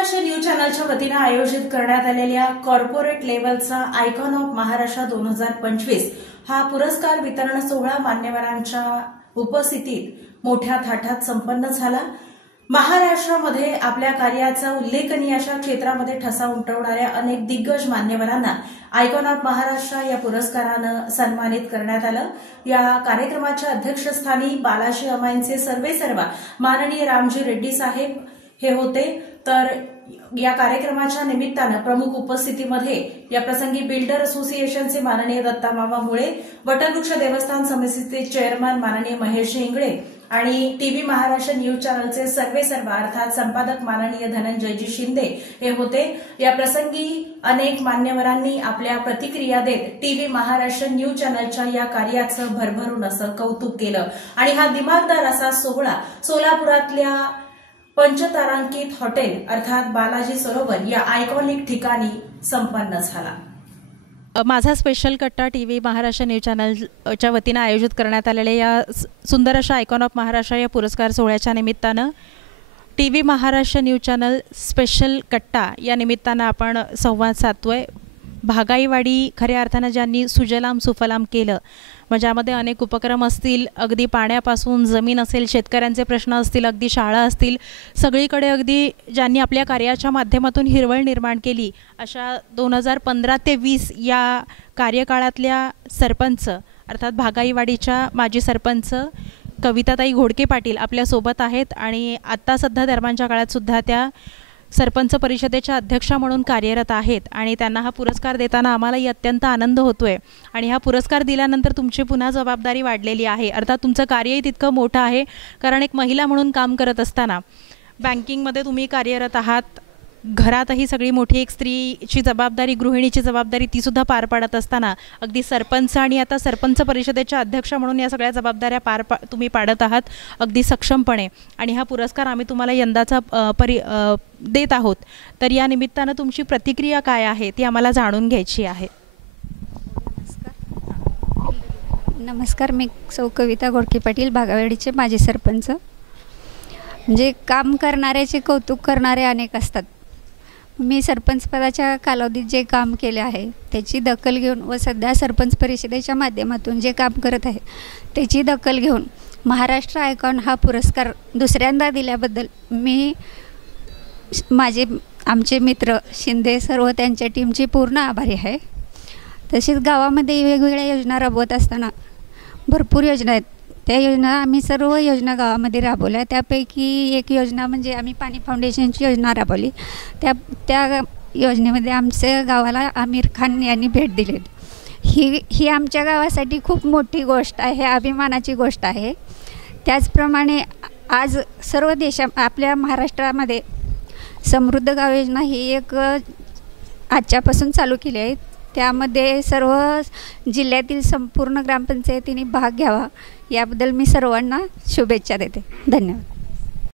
Maharashtra news चॅनलच्या वतीने आयोजित करण्यात आलेल्या कॉर्पोरेट लेव्हलचा आयकॉन ऑफ महाराष्ट्र 2025 हा पुरस्कार वितरण सोहळा मान्यवरांच्या उपस्थितीत मोठ्या थाटात संपन्न झाला। महाराष्ट्रामध्ये आपल्या कार्याचा उल्लेखनीय अशा क्षेत्रामध्ये ठसा उमटवणाऱ्या अनेक दिग्गज मान्यवरांना आयकॉन ऑफ महाराष्ट्र या पुरस्कारानं सन्मानित करण्यात आलं। या कार्यक्रमाच्या अध्यक्षस्थानी बालाजी अमाईंचे सर्वेसर्वा माननीय रामजी रेड्डी साहेब हे होते। तर या कार्यक्रमाच्या निमित्तानं प्रमुख उपस्थितीमध्ये या प्रसंगी बिल्डर असोसिएशनचे माननीय दत्ता मामा मुळे, वटवृक्ष देवस्थान समितीचे चेअरमन माननीय महेश इंगळे आणि टीव्ही महाराष्ट्र न्यूज चॅनलचे सर्वेसर्वा अर्थात संपादक माननीय धनंजयजी शिंदे हे होते। या प्रसंगी अनेक मान्यवरांनी आपल्या प्रतिक्रिया देत टीव्ही महाराष्ट्र न्यूज चॅनलच्या या कार्याचं भरभरून असं कौतुक केलं आणि हा दिमागदार असा सोहळा सोलापुरातल्या पंचतारांकित हॉटेल अर्थात बालाजी सरोवर या आयकॉनिक ठिकाणी संपन्न झाला। माझा स्पेशल कट्टा टीव्ही महाराष्ट्र न्यूज चॅनलच्या वतीने आयोजित करण्यात आलेल्या या सुंदर अशा आयकॉन ऑफ महाराष्ट्र या पुरस्कार सोहळ्याच्या निमित्तानं TV Maharashtra news channel special कट्टा या निमित्तानं आपण संवाद साधतोय। भागाईवाडी खऱ्या अर्थानं ज्यांनी सुजलाम सुफलाम केलं, ज्यामध्ये अनेक उपक्रम असतील, अगदी पाण्यापासून जमीन असेल, शेतकऱ्यांचे प्रश्न असतील, अगदी शाळा असतील, सगळीकडे अगदी ज्यांनी आपल्या कार्याच्या माध्यमातून हिरवळ निर्माण केली, अशा 2015 ते 20 या कार्यकाळातल्या सरपंच अर्थात भागाईवाडीच्या माजी सरपंच कविताताई घोडके पाटील आपल्यासोबत आहेत आणि आत्ता सध्या दरम्यानच्या काळात सुद्धा त्या सरपंच परिषदेच्या अध्यक्षा म्हणून कार्यरत आहेत आणि त्यांना हा पुरस्कार देताना आम्हालाही अत्यंत आनंद होतोय आणि हा पुरस्कार दिल्यानंतर तुमची पुन्हा जबाबदारी वाढलेली आहे। अर्थात तुमचं कार्यही तितकं मोठं आहे, कारण एक महिला म्हणून काम करत असताना बँकिंगमध्ये तुम्ही कार्यरत आहात, घरातही सगळी मोठी एक स्त्रीची जबाबदारी, गृहिणीची जबाबदारी ती सुद्धा पार पाडत असताना अगदी सरपंच आणि आता सरपंच परिषदेच्या अध्यक्षा म्हणून या सगळ्या जबाबदाऱ्या तुम्ही पाडत आहात अगदी सक्षमपणे आणि हा पुरस्कार आम्ही तुम्हाला यंदाचा देत आहोत। तर या निमित्तानं तुमची प्रतिक्रिया काय आहे ती आम्हाला जाणून घ्यायची आहे। नमस्कार, मी सौ कविता घोडके पाटील, भागाईवाडीचे माजी सरपंच। म्हणजे काम करणाऱ्याचे कौतुक करणारे अनेक असतात। मी सरपंच पदाच्या कालावधीत जे काम केले आहे त्याची दखल घेऊन व सध्या सरपंच परिषदेच्या माध्यमातून जे काम करत आहे त्याची दखल घेऊन महाराष्ट्र आयकॉन हा पुरस्कार दुसऱ्यांदा दिल्याबद्दल मी आमचे मित्र शिंदे सर्व त्यांच्या टीमची पूर्ण आभारी आहे। तसेच गावामध्ये वेगवेगळ्या योजना राबवत असताना भरपूर योजना आहेत, त्या योजना आम्ही सर्व योजना गावामध्ये राबवल्या। त्यापैकी एक योजना म्हणजे आम्ही पाणी फाउंडेशनची योजना राबवली। त्या योजनेमध्ये आमच्या गावाला आमिर खान यांनी भेट दिली। ही आमच्या गावासाठी खूप मोठी गोष्ट आहे, अभिमानाची गोष्ट आहे। त्याचप्रमाणे आज सर्व आपल्या महाराष्ट्रामध्ये समृद्ध गाव योजना ही एक आजच्यापासून चालू केली आहे। त्यामध्ये सर्व जिल्ह्यातील संपूर्ण ग्रामपंचायतींनी भाग घ्यावा याबद्दल मी सर्वांना शुभेच्छा देते। धन्यवाद।